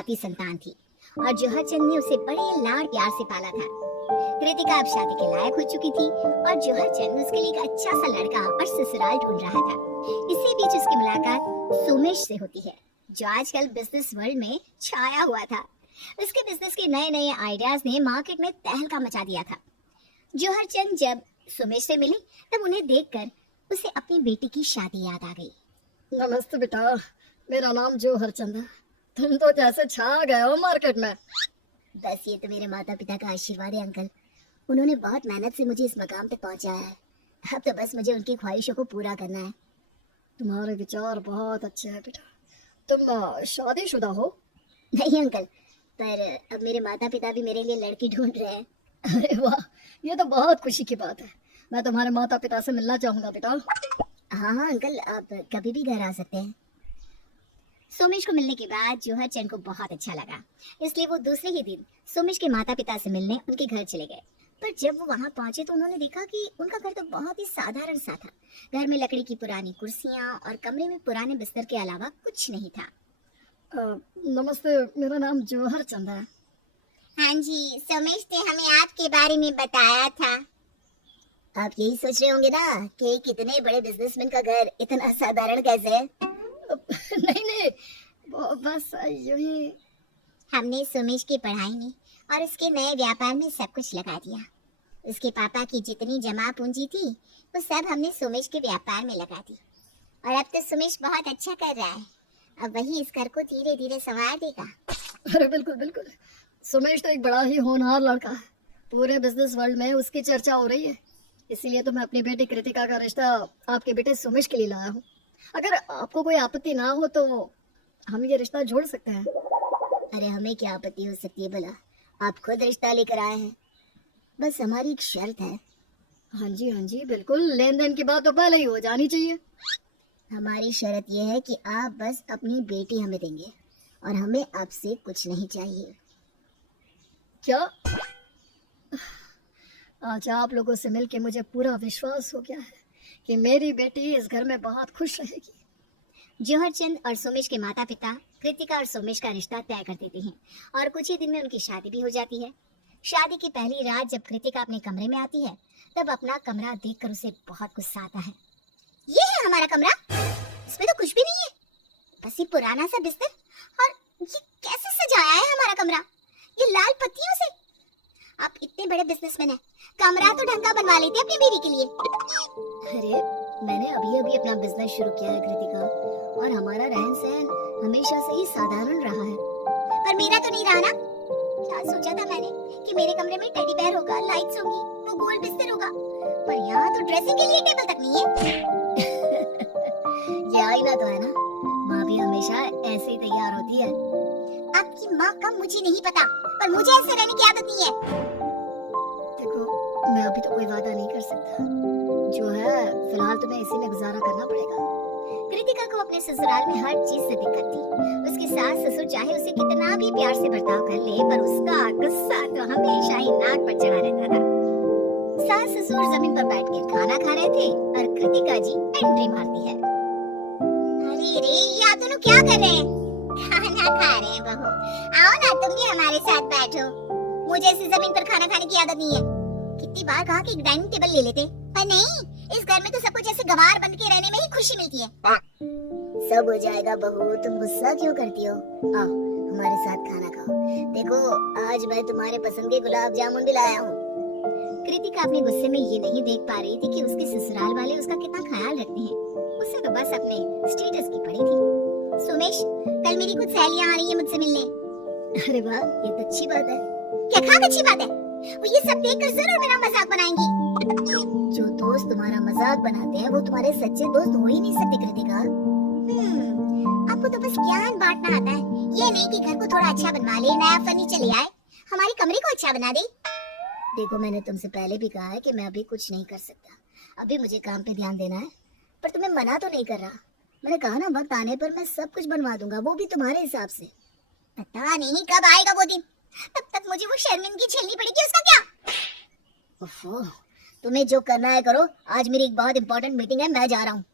इकलौती संतान थी और जौहर चंद ने उसे बड़े लाड़ प्यार से पाला था। कृतिका अब शादी के लायक हो चुकी थी और जौहर चंद उसके लिए एक अच्छा सा लड़का और ससुराल ढूंढ रहा था। इसी बीच उसकी मुलाकात सोमेश से होती है, जो आजकल बिजनेस वर्ल्ड में छाया हुआ था। उसके बिजनेस के नए नए आइडियाज ने मार्केट में तहलका मचा दिया था। जौहर चंद जब सोमेश से मिली तब उन्हें देखकर उसे अपनी बेटी की शादी याद आ गई। नमस्ते बेटा, मेरा नाम जौहर चंद है। तुम तो जैसे छा गए हो मार्केट में। बस ये तो मेरे माता पिता का आशीर्वाद है अंकल। उन्होंने बहुत मेहनत से मुझे इस मकाम तक पहुंचाया है। अब तो बस मुझे उनकी ख्वाहिशों को पूरा करना है। तुम्हारे विचार बहुत अच्छे हैं बेटा। तुम शादीशुदा हो? नहीं अंकल, पर अब मेरे माता पिता भी मेरे लिए लड़की ढूंढ रहे हैं। अरे वाह, ये तो बहुत खुशी की बात है। मैं तुम्हारे माता पिता से मिलना चाहूंगा बेटा। हाँ हाँ अंकल, आप कभी भी घर आ सकते हैं। सोमेश को मिलने के बाद जौहर चंद को बहुत अच्छा लगा, इसलिए वो दूसरे ही दिन सोमेश के माता पिता से मिलने उनके घर चले गए। पर जब वो वहां पहुंचे तो उन्होंने देखा कि उनका घर तो बहुत ही साधारण सा था। घर में लकड़ी की पुरानी कुर्सियां और कमरे में पुराने बिस्तर के अलावा कुछ नहीं था। नमस्ते, मेरा नाम जौहर चंद है। हाँ जी, सोमेश ने हमें आपके बारे में बताया था। आप यही सोच रहे होंगे ना कि कितने बड़े बिजनेसमैन का घर इतना साधारण कैसे है। नहीं नहीं, बस यूं ही। हमने सोमेश की पढ़ाई में और उसके नए व्यापार में सब कुछ लगा दिया। उसके पापा की जितनी जमा पूंजी थी वो सब हमने सोमेश के व्यापार में लगा दी और अब तो सोमेश बहुत अच्छा कर रहा है। अब वही इस घर को धीरे धीरे संवार देगा। अरे बिल्कुल बिल्कुल, सोमेश तो एक बड़ा ही होनहार लड़का है। पूरे बिजनेस वर्ल्ड में उसकी चर्चा हो रही है। इसीलिए तो मैं अपनी बेटी कृतिका का रिश्ता आपके बेटे सोमेश के लिए लाया हूँ। अगर आपको कोई आपत्ति ना हो तो हम ये रिश्ता जोड़ सकते हैं। अरे हमें क्या आपत्ति हो सकती है भला, आप खुद रिश्ता लेकर आए हैं। बस हमारी एक शर्त है। हाँ जी बिल्कुल, लेन देन की बात तो पहले ही हो जानी चाहिए। हमारी शर्त यह है कि आप बस अपनी बेटी हमें देंगे और हमें आपसे कुछ नहीं चाहिए। क्या? आज आप लोगों से मिलके मुझे पूरा विश्वास हो गया है कि मेरी बेटी इस घर में बहुत खुश रहेगी। जौहर चंद और सोमेश के माता पिता कृतिका और सोमेश का रिश्ता तय कर देते हैं और कुछ ही दिन में उनकी शादी भी हो जाती है। शादी की पहली रात जब कृतिका अपने कमरे में आती है तब अपना कमरा देखकर उसे बहुत गुस्सा आता है। ये है हमारा कमरा, इसमें तो कुछ भी नहीं है, बस ये पुराना सा बिस्तर। और ये कैसे सजाया है हमारा कमरा, ये लाल पत्तियों से। आप इतने बड़े बिजनेसमैन हैं, कमरा तो ढंग का बनवा लेते अपनी बीवी के लिए। अरे मैंने अभी अभी अपना बिजनेस शुरू किया है कृतिका, और हमारा रहन सहन हमेशा से ही साधारण रहा है। पर मेरा तो नहीं रहा ना। क्या सोचा था मैंने कि मेरे कमरे में टेडी बेयर होगा, लाइट्स होगी, वो गोल बिस्तर होगा, पर यहाँ तो ड्रेसिंग के लिए टेबल तक नहीं है। ये आईना तो है ना, माँ भी हमेशा ऐसे ही तैयार होती है। आपकी माँ का मुझे नहीं पता, पर मुझे ऐसे रहने की आदत नहीं है। देखो, मैं अभी तो कोई वादा नहीं कर सकता, जो है फिलहाल तुम्हें इसी में गुजारा करना पड़ेगा। कृतिका को अपने ससुराल में हर चीज से दिक्कत थी। उसके सास ससुर चाहे उसे कितना भी प्यार से बर्ताव कर ले, पर उसका गुस्सा तो हमेशा ही नाक पर चढ़ा रहता था। सास ससुर जमीन पर बैठ कर खाना खा रहे थे और कृतिका जी एंट्री मारती है। अरे रे, ये आप दोनों क्या कर रहे हैं? खाना खा रहे हैं बहू, आओ ना तुम भी हमारे साथ बैठो। मुझे ऐसी जमीन पर खाना खाने की आदत नहीं है। कितनी बार कहा कि एक डाइनिंग टेबल ले लेते, पर नहीं, इस घर में तो सबको जैसे गंवार बन के रहने में ही खुशी मिलती है। सब हो जाएगा बहू, तुम गुस्सा क्यों करती हो? आओ हमारे साथ खाना खाओ। देखो, आज मैं तुम्हारे पसंद के गुलाब जामुन भी लाया हूँ। कृतिका अपने गुस्से में ये नहीं देख पा रही थी कि उसके ससुराल वाले उसका कितना ख्याल रखते हैं। उसे तो बस अपने स्टेटस की पड़ी थी। सोमेश, कल मेरी कुछ सहेलियां आ रही हैं मुझसे मिलने। अरे वाह, ये तो अच्छी बात है। क्या खाक अच्छी बात है? वो ये सब देखकर जरूर मेरा मजाक बनाएंगी। जो दोस्त तुम्हारा मजाक बनाते हैं वो तुम्हारे सच्चे दोस्त हो ही नहीं सकते कृतिका। आपको तो बस ज्ञान बांटना आता है, ये नहीं कि घर को थोड़ा अच्छा बनवा ले, नया फर्नीचर ले आए, हमारे कमरे को अच्छा बना दे। देखो, मैंने तुमसे पहले भी कहा है कि मैं अभी कुछ नहीं कर सकता। अभी मुझे काम पे ध्यान देना है, पर तुम्हें मना तो नहीं कर रहा। मैंने कहा ना, वक्त आने पर मैं सब कुछ बनवा दूंगा, वो भी तुम्हारे हिसाब से। पता नहीं कब आएगा वो दिन, तब तक मुझे वो शर्मिंदगी झेलनी पड़ेगी, उसका क्या। ओहो, तुम्हें जो करना है करो, आज मेरी एक बहुत इंपॉर्टेंट मीटिंग है, मैं जा रहा हूँ।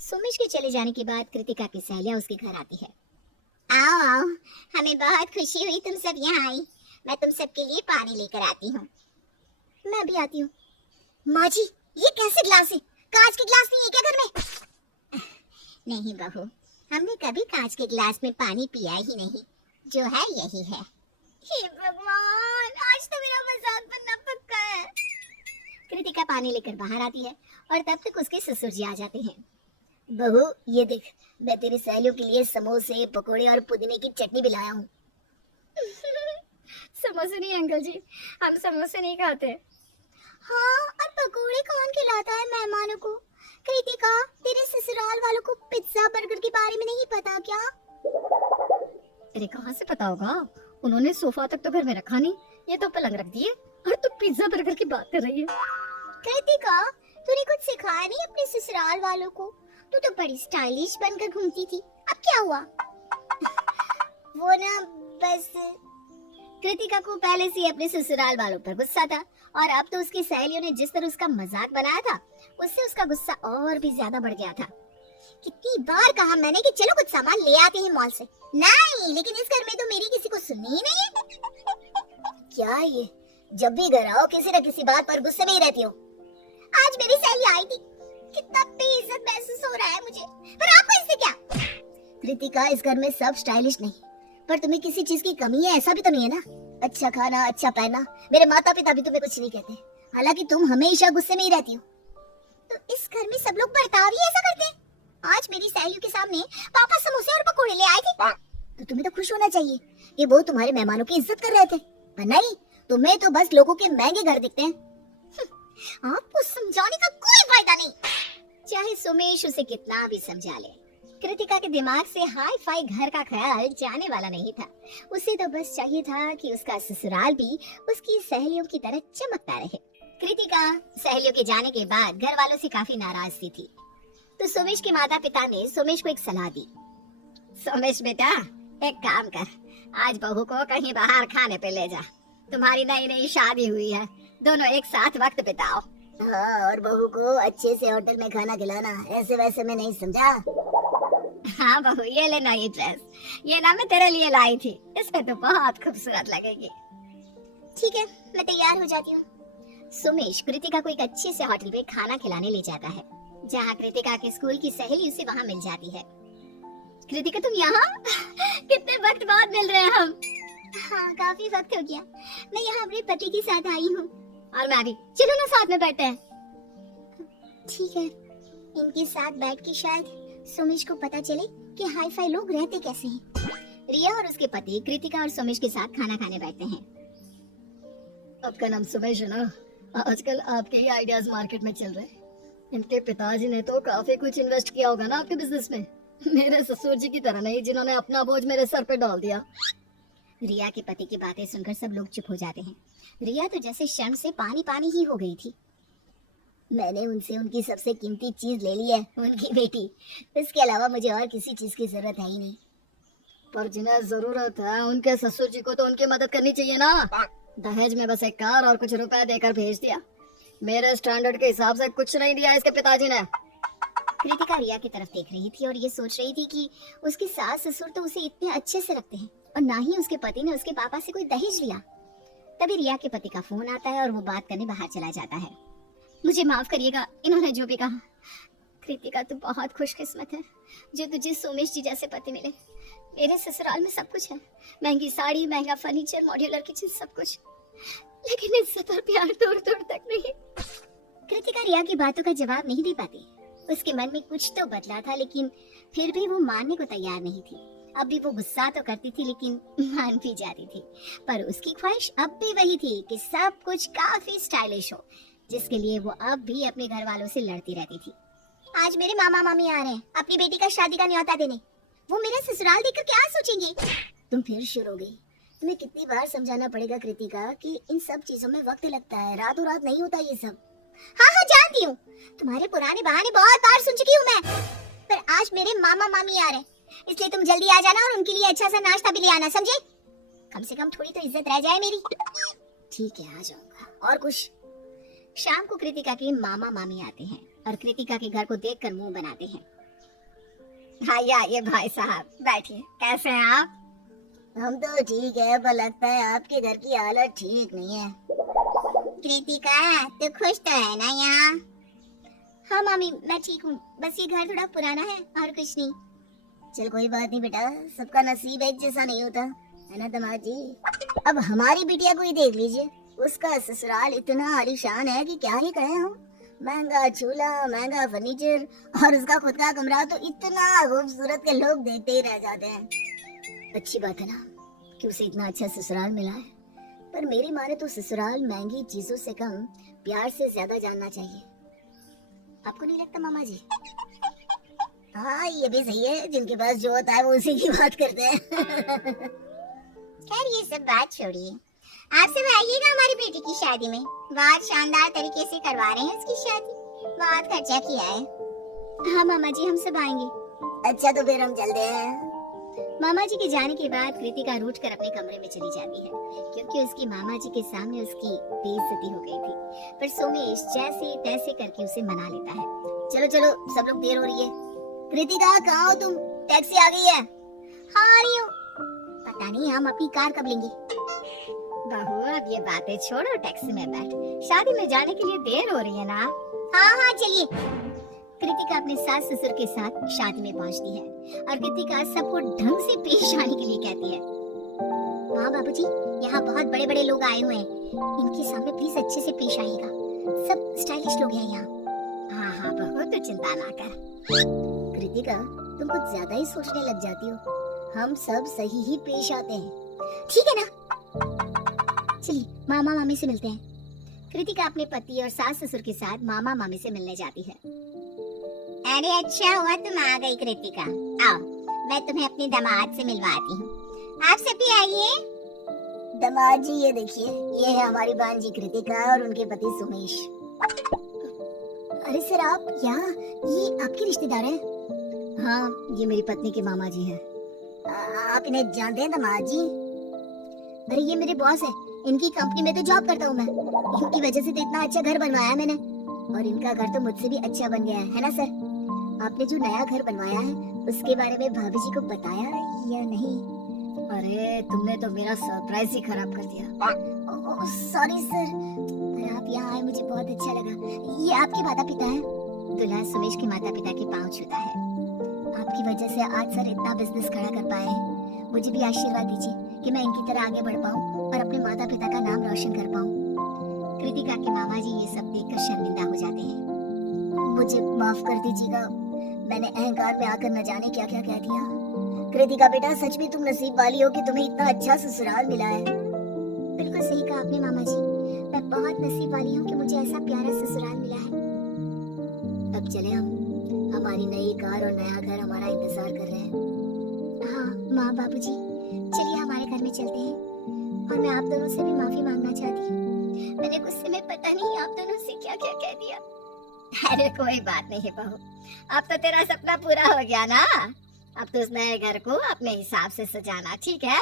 सुमिश के चले जाने के बाद कृतिका की सहेलियां उसके घर आती है। आओ आओ, हमें बहुत खुशी हुई तुम सब यहाँ आई। मैं तुम सबके लिए पानी लेकर आती हूँ। मैं भी आती हूँ। माँ जी, ये कैसे ग्लास है? कांच के ग्लास नहीं है क्या घर में? नहीं बहू, हमने कभी कांच के ग्लास में पानी पिया ही नहीं। जो है यही है। हे भगवान, आज तो मेरा मजाक बनना पक्का है। कृतिका पानी लेकर बाहर आती है और तब तक उसके ससुर जी आ जाते हैं। बहू, ये देख, मैं तेरी सहेलियों के लिए समोसे, पकोड़े और पुदीने की चटनी भी लाया हूँ। समोसे नहीं अंकल जी, हम समोसे नहीं खाते। हाँ, और पकोड़े कौन खिलाता है मेहमानों को? कृतिका, तेरे ससुराल वालों को पिज्जा बर्गर के बारे में नहीं पता क्या? अरे कहाँ से पता होगा, उन्होंने सोफा तक तो घर में रखा नहीं, ये तो पलंग रख दिए और तू पिज्जा बर्गर की बात कर रही है। कृतिका, तूने कुछ सिखाया नहीं अपने ससुराल वालों को? तू तो बड़ी स्टाइलिश बनकर घूमती थी, अब क्या हुआ? वो ना, बस कृतिका को पहले से अपने ससुराल वालों पर गुस्सा था और अब तो उसकी सहेलियों ने जिस तरह उसका मजाक बनाया था, उससे उसका गुस्सा और भी ज्यादा बढ़ गया था। कितनी बार कहा मैंने कि चलो कुछ सामान ले आते हैं मॉल से। नहीं, लेकिन इस घर में तो मेरी किसी को सुननी ही नहीं है। क्या ये, जब भी घर आओ किसी न किसी बात पर गुस्से में ही रहती हो। आज मेरी सहेली आई थी, कितना बेइज्जत महसूस हो रहा है मुझे, पर आपको इससे क्या? कृतिका, इस घर में सब स्टाइलिश नहीं, पर तुम्हें किसी चीज की कमी है ऐसा भी तो नहीं है ना? अच्छा खाना, अच्छा पहनना, मेरे माता पिता भी तुम्हें कुछ नहीं कहते, हालांकि तुम हमेशा गुस्से में ही रहती हो। तो इस घर में सब लोग बर्ताव ही ऐसा करते हैं। आज मेरी सहेलियों के सामने पापा समोसे और पकोड़े ले आए थे, तो तुम्हें तो खुश होना चाहिए कि वो तुम्हारे मेहमानों की इज्जत कर रहे थे, पर नहीं, तुम्हें तो बस लोगों के महंगे घर दिखते हैं। आपको समझाने का कोई फायदा नहीं, चाहे सुमेश उसे कितना भी समझा ले। कृतिका के दिमाग से हाई फाई घर का ख्याल जाने वाला नहीं था। उसे तो बस चाहिए था कि उसका ससुराल भी उसकी सहेलियों की तरह चमकता रहे। कृतिका सहेलियों के जाने के बाद घर वालों से काफी नाराज सी थी, तो सुमेश के माता पिता ने सुमेश को एक सलाह दी। सुमेश बेटा, एक काम कर, आज बहू को कहीं बाहर खाने पे ले जा। तुम्हारी नई नई शादी हुई है, दोनों एक साथ वक्त बिताओ। हाँ, और बहू को अच्छे से होटल में खाना खिलाना, ऐसे वैसे में नहीं, समझा? हाँ बहू, ये ले नई ड्रेस, ये ना मैं तेरे लिए लाई थी, इसमें तो बहुत खूबसूरत लगेगी। ठीक है, मैं तैयार हो जाती हूँ। सुमेश कृतिका को एक अच्छे से होटल में खाना खिलाने ले जाता है, जहाँ कृतिका के स्कूल की सहेली उसे वहाँ मिल जाती है। कृतिका, तुम यहाँ? कितने वक्त बाद मिल रहे हैं हम। हाँ, काफी वक्त हो गया। मैं यहाँ अपने पति के साथ आई हूँ। और मैं भी, चलो ना साथ में बैठते हैं। ठीक है, इनके साथ बैठ के शायद सुमेश को पता चले कि हाई फाई लोग रहते कैसे हैं। रिया और उसके पति कृतिका और सुमेश के साथ खाना खाने बैठते हैं। आपका नाम सुमेश है ना? आजकल आपके ही आइडियाज मार्केट में चल रहे हैं। इनके पिताजी ने तो काफी कुछ इन्वेस्ट किया होगा ना आपके बिजनेस में। मेरे ससुर जी की तरह नहीं, जिन्होंने अपना बोझ मेरे सर पे डाल दिया। रिया के पति की बातें सुनकर सब लोग चुप हो जाते हैं। रिया तो जैसे शर्म से पानी पानी ही हो गई थी। मैंने उनसे उनकी सबसे कीमती चीज ले ली है, उनकी बेटी। इसके अलावा मुझे और किसी चीज की जरूरत है ही नहीं। पर जिन्हें जरूरत है उनके ससुर जी को तो उनकी मदद करनी चाहिए ना। दहेज में बस एक कार और कुछ रुपए देकर भेज दिया। मेरे स्टैंडर्ड के हिसाब से कुछ नहीं दिया इसके पिताजी ने। कृतिका रिया की तरफ देख रही थी और ये सोच रही थी कि उसकी सास ससुर तो उसे इतने अच्छे से रखते हैं और ना ही उसके पति ने उसके पापा से कोई दहेज लिया। तभी रिया के पति का फोन आता है और वो बात करने बाहर चला जाता है। मुझे माफ करिएगा, इन्होंने जो भी कहा। कृतिका, तू बहुत खुशकिस्मत है जो तुझे सोमेश जी जैसे पति मिले। मेरे ससुराल में सब कुछ है, महंगी साड़ी, महंगा फर्नीचर, मॉड्यूलर किचन, सब कुछ, लेकिन इज्जत और प्यार दूर दूर तक नहीं। कृतिका रिया की बातों का जवाब नहीं दे पाती। उसके मन में कुछ तो बदला था, लेकिन फिर भी वो मानने को तैयार नहीं थी। अब भी वो गुस्सा तो करती थी लेकिन मान भी जाती थी। पर उसकी ख्वाहिश अब भी वही थी कि सब कुछ काफी स्टाइलिश हो, जिसके लिए वो अब भी अपने घर वालों से लड़ती रहती थी। आज मेरे मामा मामी आ रहे हैं अपनी बेटी का शादी का न्योता देने। वो मेरा ससुराल देखकर क्या सोचेंगे? तुम फिर शुरू हो गई। तुम्हें कितनी बार समझाना पड़ेगा कृतिका कि इन सब चीजों में वक्त लगता है, रातों रात नहीं होता ये सब। हाँ हाँ, जानती हूँ, तुम्हारे पुराने बहाने बहुत बार सुन चुकी हूँ मैं। पर आज मेरे मामा मामी आ रहे हैं, इसलिए तुम जल्दी आ जाना और उनके लिए अच्छा सा नाश्ता भी ले आना, समझे? कम से कम थोड़ी तो इज्जत रह जाए मेरी। ठीक है, आ जाऊंगा। और कुछ? शाम को कृतिका के मामा मामी आते हैं और कृतिका के घर को देखकर मुंह बनाते हैं। हाँ ये भाई साहब बैठिए, कैसे हैं आप? हम तो ठीक है, पर लगता है आपके घर की हालत ठीक नहीं है। कृतिका, तू खुश तो है ना यहाँ? हाँ मामी, मैं ठीक हूँ, बस ये घर थोड़ा पुराना है और कुछ नहीं। चल कोई बात नहीं बेटा, सबका नसीब एक जैसा नहीं होता, है ना दामाद जी। अब हमारी बिटिया को ही देख लीजिए, उसका ससुराल इतना आलीशान है कि क्या ही कहें हम। महंगा चूल्हा, महंगा फर्नीचर और उसका खुद का कमरा तो इतना खूबसूरत के लोग देखते ही रह जाते हैं। अच्छी बात है ना कि उसे इतना अच्छा ससुराल मिला है, पर मेरी माने तो ससुराल महंगी चीजों से कम प्यार से ज्यादा जानना चाहिए। आपको नहीं लगता मामा जी? हाँ ये भी सही है, जिनके पास जो होता है वो उसी की बात करते हैं। खैर ये सब बात छोड़िए, आप सब आइएगा हमारी बेटी की शादी में। बहुत शानदार तरीके से करवा रहे हैं उसकी शादी, बहुत खर्चा किया है। हाँ मामा जी, हम सब आएंगे। अच्छा तो फिर हम चलते हैं। मामा जी के जाने के बाद कृतिका रूठ कर अपने कमरे में चली जाती है, क्योंकि उसकी मामा जी के सामने उसकी बेइज्जती हो गई थी। पर सोमेश जैसे तैसे करके उसे मना लेता है। चलो चलो, सब लोग, देर हो रही है। कृतिका कहाँ हो तुम? टैक्सी आ गई है। हाँ आ रही हूँ। पता नहीं हम अपनी कार कब लेंगे। बहू अब ये बातें छोड़ो, टैक्सी में बैठ, शादी में जाने के लिए देर हो रही है ना। हाँ चलिए। कृतिका अपने सास ससुर के साथ शादी में पहुंचती है और कृतिका सबको ढंग से पेश आने के लिए कहती है। हाँ बाबूजी, यहाँ बहुत बड़े बड़े लोग आए हुए हैं, इनके सामने प्लीज अच्छे से पेश आइएगा, सब स्टाइलिश लोग हैं यहाँ। हाँ बहू, तो चिंता ना कर। कृतिका तुम कुछ ज्यादा ही सोचने लग जाती हो, हम सब सही ही पेश आते हैं। ठीक है ना, चलिए मामा मामी से मिलते हैं। कृतिका अपने पति और सास ससुर के साथ मामा मामी से मिलने जाती है। अरे अच्छा हुआ तुम आ गई कृतिका, आओ मैं तुम्हें अपने दामाद से मिलवाती हूँ। आप सब भी आइए। दामाद जी ये देखिए, ये है हमारी भांजी कृतिका और उनके पति सुमेश। अरे सर आप यहाँ, ये आपके रिश्तेदार हैं? हाँ, ये मेरी पत्नी के मामा जी हैं। आप इन्हें जानते हैं दामाद जी? अरे ये मेरे बॉस है, इनकी कंपनी में तो जॉब करता हूँ मैं, इनकी वजह से तो इतना अच्छा घर बनवाया मैंने, और इनका घर तो मुझसे भी अच्छा बन गया है ना सर? आपने जो नया घर बनवाया है उसके बारे में भाभी जी को बताया या नहीं? अरे तुमने तो मेरा सरप्राइज ही खराब कर दिया। सॉरी सर, पर आप यहाँ आए मुझे बहुत अच्छा लगा। ये आपके माता पिता हैं? दुल्हा सुमेश के माता पिता के पाँव छूता है। आपकी वजह से आज सर इतना बिजनेस खड़ा कर पाए हैं, मुझे भी आशीर्वाद दीजिए कि मैं इनकी तरह आगे बढ़ पाऊँ और अपने माता पिता का नाम रोशन कर पाऊँ। कृतिका के मामा जी ये सब देखकर शर्मिंदा हो जाते हैं। मुझे माफ कर दीजिएगा, मैंने अहंकार में आकर न जाने क्या क्या कह दिया। कृतिका बेटा, सच में तुम नसीब वाली हो कि तुम्हें इतना अच्छा ससुराल मिला है। बिल्कुल सही कहा आपने मामा जी, मैं बहुत नसीब वाली हूँ कि मुझे ऐसा प्यारा ससुराल मिला है। अब चले हम, हमारी नई कार और नया घर हमारा इंतजार कर रहे हैं। हाँ माँ बाबूजी, चलिए हमारे घर में चलते हैं, और मैं आप दोनों से भी माफी मांगना चाहती हूँ। मैंने गुस्से में पता नहीं आप दोनों से क्या क्या कह दिया। अरे कोई बात नहीं बहू, अब तो तेरा सपना पूरा हो गया ना, अब तो उस नए घर को अपने हिसाब से सजाना, ठीक है?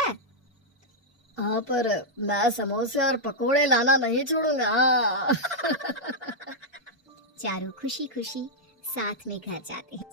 हाँ, पर मैं समोसे और पकोड़े लाना नहीं छोड़ूंगा। चारों खुशी खुशी साथ में घर जाते हैं।